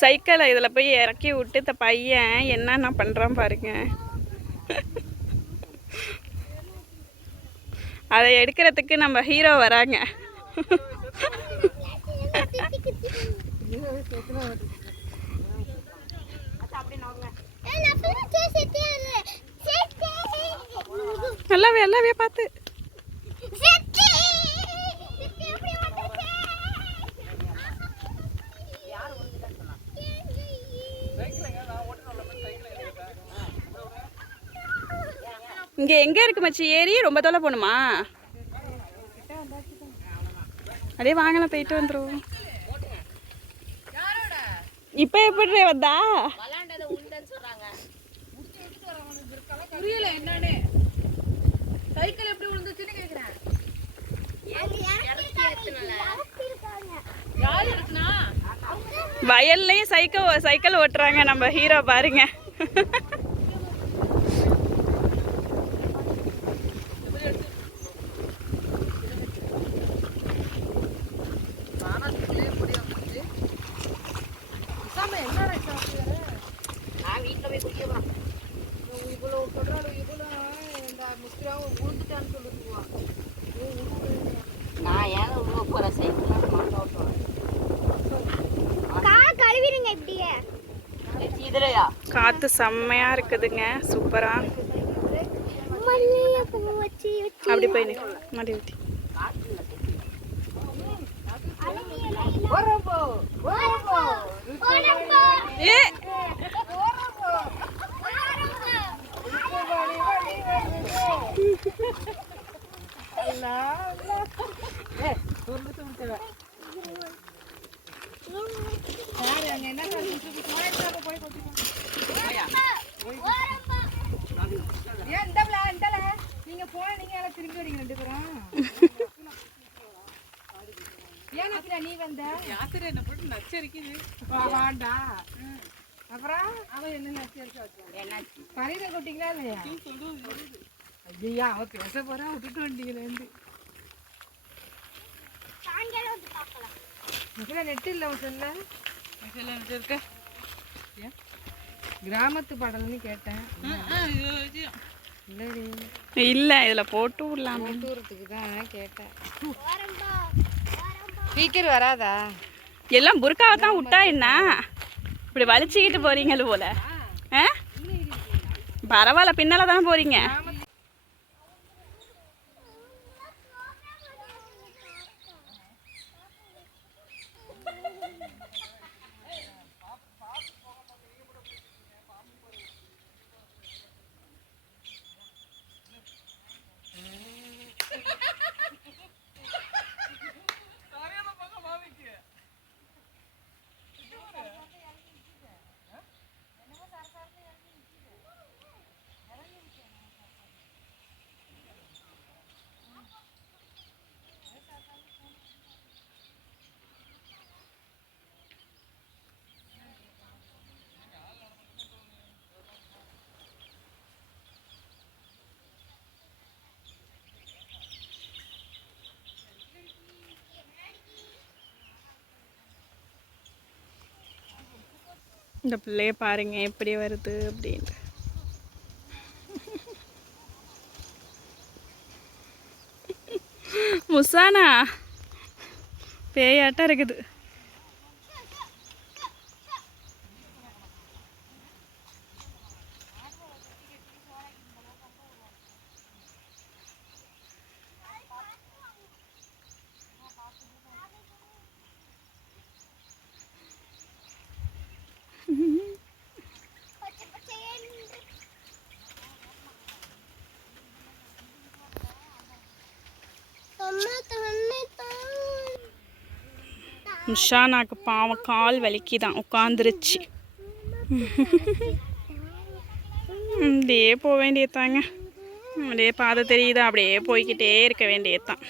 சைக்கிளை இதில் போய் இறக்கி விட்டு இந்த பையன் என்னென்ன பண்ணுறான் பாருங்க. அதை எடுக்கிறதுக்கு நம்ம ஹீரோ வராங்க. நல்லாவே நல்லாவே பார்த்து இங்கே எங்கே இருக்கு மச்சி ஏரி? ரொம்ப தொலை போகணுமா? அதே வாங்கலாம், போயிட்டு வந்துடுவோம். இப்போ எப்படி வந்தா? புரியல என்னன்னு. சைக்கிள் எப்படி விழுந்துச்சுன்னு கேக்குறேன். வயல்லையும் சைக்கிள் ஓட்டுறாங்க நம்ம ஹீரோ பாருங்க. காத்து செம்மையா இருக்குதுங்க, சூப்பரா. அப்படி போய் மடி ஊத்தி நீங்க போன நீங்க எல்லாம் திரும்பி வரீங்க 2 பேரும். ஏன்னா நீ வந்த யாத்திரை என்ன போட்டு நச்சரிக்குது வாண்டா. அப்புறம் அவன் என்ன நச்சரிக்க வச்சான்? கரையில கொட்டிங்களா இல்லையா? ஐயா அவ பேச போறா, விட்டுட்டு வண்டியிலேருந்து நெட் இல்லை சொல்ல இருக்க. கிராமத்து பாடல்னு கேட்டேன். இல்லை இதில் போட்டு விடலாம், போட்டுறதுக்கு தான் கேட்டேன். ஸ்பீக்கர் வராதா? எல்லாம் புர்காவை தான் விட்டா என்ன இப்படி வலிச்சுக்கிட்டு போறீங்களு போல. பரவாயில்ல, பின்னால தானே போறீங்க. இந்த பிள்ளைய பாருங்க எப்படி வருது அப்படின்ட்டு. முசானா பேயாட்டம் இருக்குது. முஷானாக்கு பாவம் கால் வலிக்குதான், உட்காந்துருச்சு. அப்படியே போக வேண்டியதாங்க. அப்படியே பாதை தெரியுதா, அப்படியே போய்கிட்டே இருக்க வேண்டியதுதான்.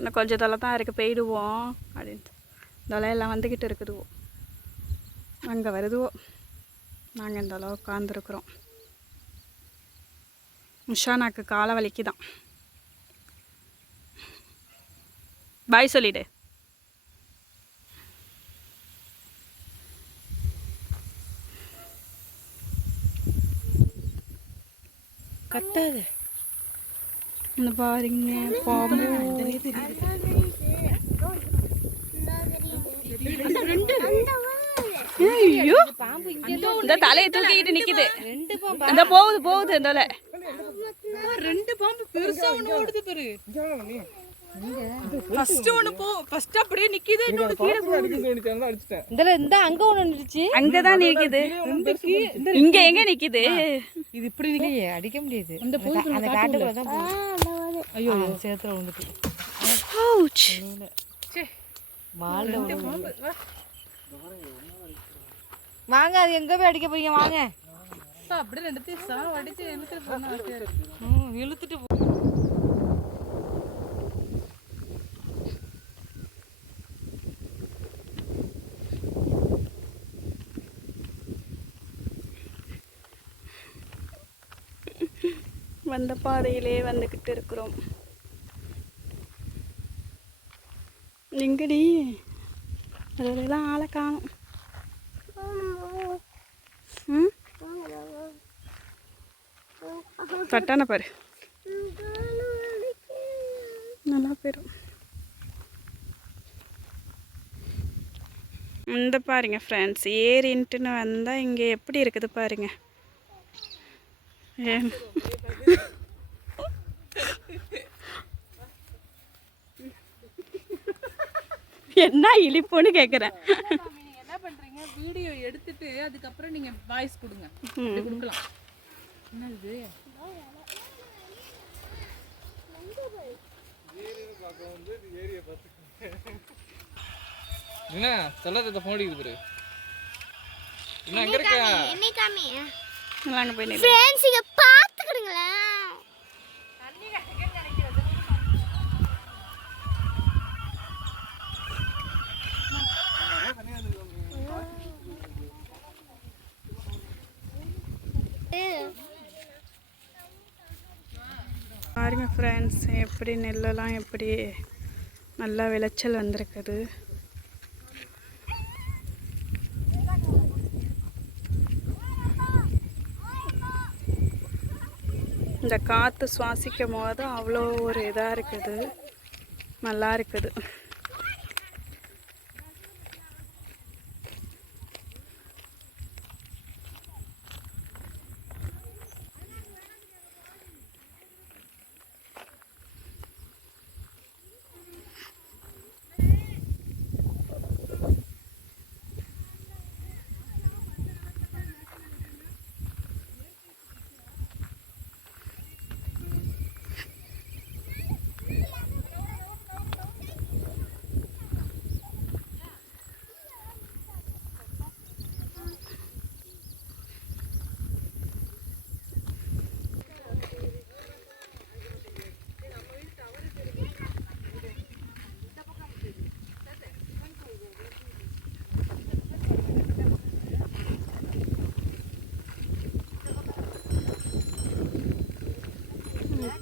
இன்னும் கொஞ்சம் தொலை தான் இருக்குது, போயிடுவோம் அப்படின்ட்டு தொலையெல்லாம் வந்துக்கிட்டு இருக்குதுவோ. அங்கே வருதுவோ. நாங்கள் இந்த அளவு உட்காந்துருக்குறோம். உஷானாக்கு காலை வலிக்கு தான். பாய் சொல்லிடு. கட்டாது இந்த பாருங்க பாம்பு. ஐயோ இந்த தலையை தூக்கிக்கிட்டு நிக்குது. இந்த போகுது போகுது இந்த தலை. 2 பாம்பு பெருசா ஒண்ணு ஓடுது பாரு. ஃபர்ஸ்ட் ஒண்ணு ஃபர்ஸ்ட் அப்படியே நிக்குது, இன்னொரு கீழ போகுது. இந்த அங்க ஒண்ணு நிக்குது. அங்க தான் நிக்குது. இங்க எங்க நிக்குது? இது இப்படி நிக்கலையே, அடிக்க முடியாது. அந்த காட்டுக்குள்ள தான் போகுது. ஐயோ சேத்துல வந்துட்டு. அவுச். ச்சே மால்ல பாம்பு. வாங்க, அது எங்க போய் அடிக்க போறீங்க? வாங்க. அப்படியே ரெண்டுத்தையும் சாவ அடிச்சு இழுத்துட்டு போனா இழுத்துட்டு வந்த பாதையிலே வந்துக்கிட்டு இருக்கிறோம். எங்கடி அதெல்லாம் ஆளை காணும். தட்டான பாரு, நல்லா போயிடும். இந்த பாருங்க ஃப்ரெண்ட்ஸ், ஏறின்ட்டுன்னு வந்தால் இங்கே எப்படி இருக்குது பாருங்க. என்ன இழிப்புன்னு கேட்குறேன். என்ன பண்றீங்க? வீடியோ எடுத்துட்டு அதுக்கப்புறம் நீங்க வாய்ஸ் கொடுங்க, கொடுக்கலாம். என்னது என்ன சொல்லறத போன் அடிக்குது பாரு. என்ன அங்க இருக்க? என்ன காமி? நாங்க போய் நில்லு. फ्रेंड्स இங்க பாத்துக்கிடுங்களா. தண்ணி கட்டிக்க நினைக்கிறது. பாருங்க ஃப்ரெண்ட்ஸ், எப்படி நெல்லெல்லாம் எப்படி நல்லா விளைச்சல் வந்திருக்குது. இந்த காற்று சுவாசிக்கும் போது அவ்வளோ ஒரு இதாக இருக்குது, நல்லா இருக்குது.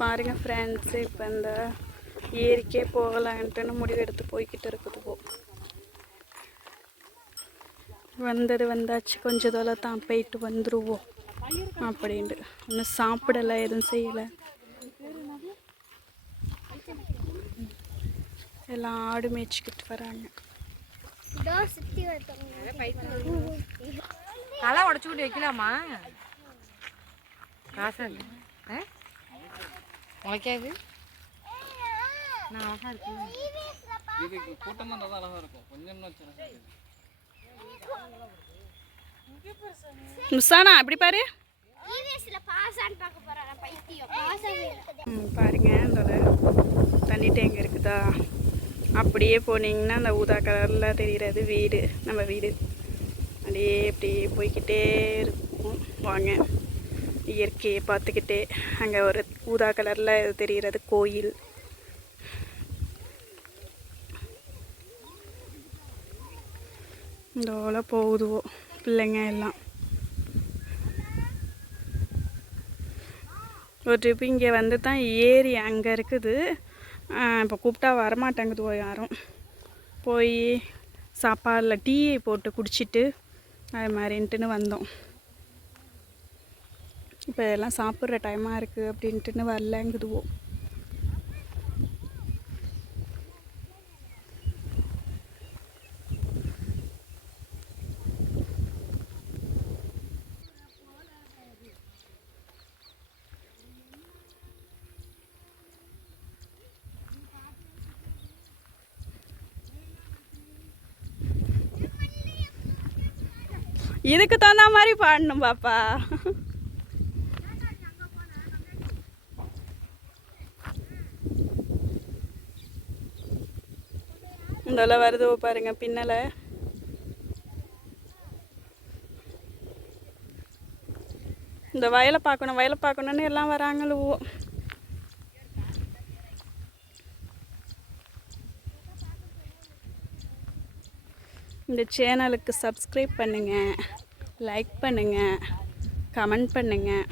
பாருங்க ஃப்ரெண்ட்ஸ், இப்போ இந்த ஏரிக்கே போகலான்ட்டுன்னு முடிவெடுத்து போய்கிட்டு இருக்குது. வந்தது வந்தாச்சு, கொஞ்சம் தொலை தான் போயிட்டு வந்துடுவோம் அப்படின்ட்டு. ஒன்றும் சாப்பிடலை, எதுவும் செய்யலை. எல்லாம் ஆடு மேய்ச்சிக்கிட்டு வராங்க. களை உடச்சு கூட்டி வைக்கலாமா? காசா முளைக்காது. நான் அழகா இருக்கு. இதுக்கு கூட்டம் தான் நல்லா அழகா இருக்கும். கொஞ்சம் முசானா அப்படி பாரு. பாருங்க இந்த தண்ணி டேங்க் இருக்குதா, அப்படியே போனீங்கன்னா அந்த ஊதா கலரில் தெரிகிறது வீடு, நம்ம வீடு. அப்படியே அப்படியே போய்கிட்டே இருக்கும். வாங்க, இயற்கையை பார்த்துக்கிட்டே. அங்கே ஒரு ஊதா கலரில் தெரிகிறது கோயில். இதோட போகுதுவோ பிள்ளைங்க எல்லாம். ஒரு ட்ரிப் இங்கே வந்து தான் ஏரி அங்கே இருக்குது. இப்போ கூப்பிட்டா வரமாட்டேங்குதுவோ யாரும். போய் சாப்பாடில் டீயை போட்டு குடிச்சிட்டு அது மாதிரின்ட்டுன்னு வந்தோம். இப்போ எல்லாம் சாப்பிட்ற டைமாக இருக்குது அப்படின்ட்டுன்னு வரலங்குதுவோ. இதுக்கு தகுந்த மாதிரி பாடணும் பாப்பா. இதெல்லாம் வருதோ பாருங்க பின்னல. இந்த வயலை பார்க்கணுன்னு எல்லாம் வராங்களோ. இந்த சேனலுக்கு சப்ஸ்கிரைப் பண்ணுங்கள், லைக் பண்ணுங்கள், கமெண்ட் பண்ணுங்கள்.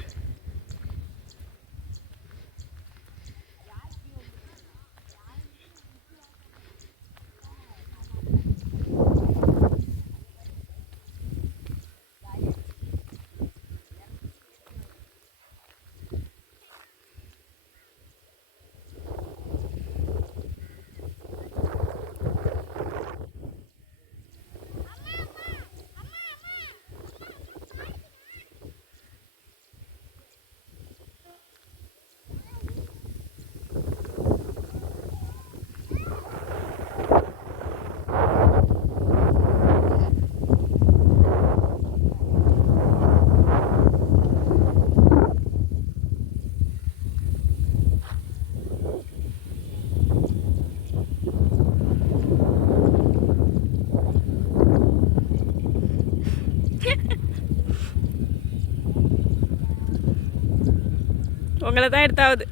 உங்களை தான் எடுத்தாவது.